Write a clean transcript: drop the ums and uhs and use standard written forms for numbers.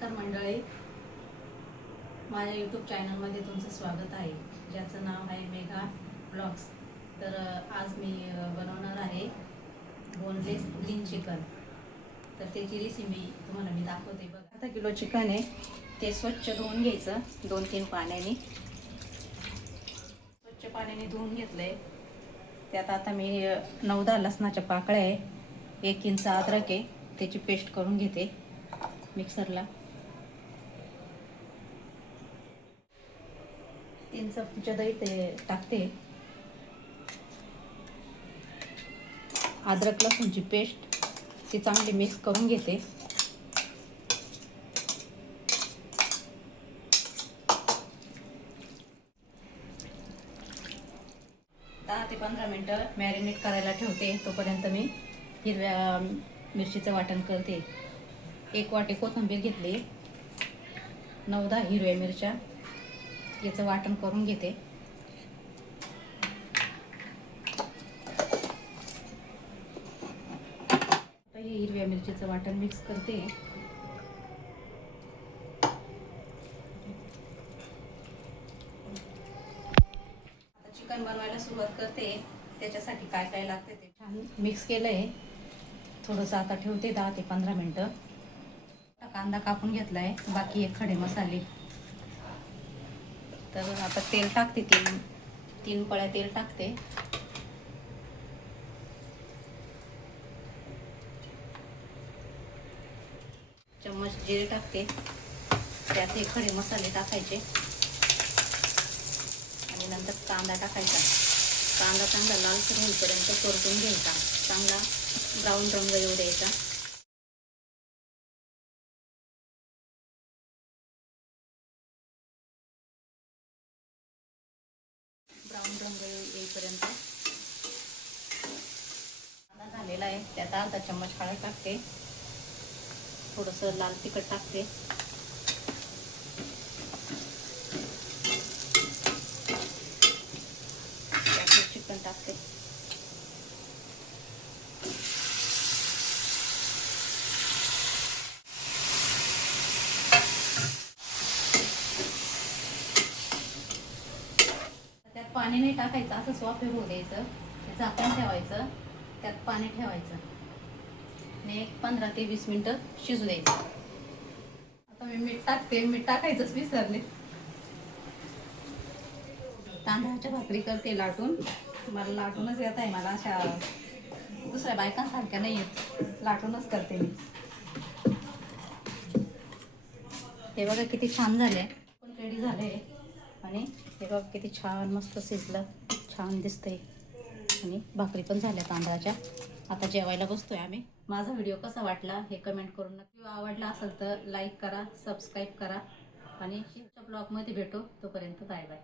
नमस्कार मंडळी, माझ्या यूट्यूब चॅनलमध्ये तुमचं स्वागत आहे, ज्याचं नाव आहे मेघा ब्लॉग्स. तर आज मी बनवणार आहे बोनलेस ग्रीन चिकन. तर त्याची रेसिपी तुम्हाला मी दाखवते. बघा, अर्धा किलो चिकन आहे, ते स्वच्छ धुवून घ्यायचं 2-3 पाण्याने. स्वच्छ पाण्याने धुवून घेतलंय. त्यात आता मी 9-10 लसणाच्या पाकळ्या आहे, 1 इंच अद्रक आहे, त्याची पेस्ट करून घेते मिक्सरला. 3 चमचे दही ते टाकते. अद्रक लसूणची पेस्ट ती चांगली मिक्स करून घेते. दहा ते 15 मिनटं मॅरिनेट करायला ठेवते. तोपर्यंत मी हिरव्या मिरचीचं वाटण करते. 1 वाटी कोथिंबीर घेतली, 9-10 हिरव्या मिरच्या, याचं वाटण करून घेते. आता हे हिरव्या मिरचीचं वाटण मिक्स करते. आता चिकन बनवायला सुरुवात करते. त्याच्यासाठी काय काय लागते ते छान मिक्स केलंय. थोडंसं आता ठेवते 10 ते 15 मिनटं. कांदा कापून घेतलाय, बाकी एक खडे मसाले. तर आता तेल टाकते, 3 पळ्या तेल टाकते. चम्मच जिरे टाकते. त्यात हे खडे मसाले टाकायचे आणि नंतर कांदा टाकायचा. कांदा चांगला लालसर होईपर्यंत परतून घ्यायचा. चांगला ब्राऊन रंग येऊ द्यायचा. ब्राऊन रंग येईपर्यंत कांदा झालेला आहे. त्यात अर्धा चम्मच हळद टाकते, थोडंसं लाल तिखट टाकते, चिकन टाकते. त्यात पाणी नाही टाकायचं, असं वाफेवर होऊ द्यायचं. झाकण ठेवायचं, त्यात पाणी ठेवायचं आणि 15 ते 20 मिनिटं शिजू द्यायचं. आता मी मीठ टाकते. मीठ टाकायचंच विसरले. तांदळाच्या भाकरी करते लाटून. मला लाटूनच येत आहे. मला अशा दुसऱ्या बायकांसारख्या नाही येत, लाटूनच करते मी. हे बघा किती छान झाले, पण रेडी झाले. आणि हे बघा किती छान मस्त शिजलं, छान दिसतंय. आणि भाकरी पण झाल्या तांदळाच्या. आता जेवायला बसतोय आम्ही. माझा व्हिडिओ कसा वाटला हे कमेंट करून नक्की. आवडला असेल तर लाईक करा, सबस्क्राईब करा आणि पुढच्या ब्लॉगमध्ये भेटू. तोपर्यंत बाय बाय.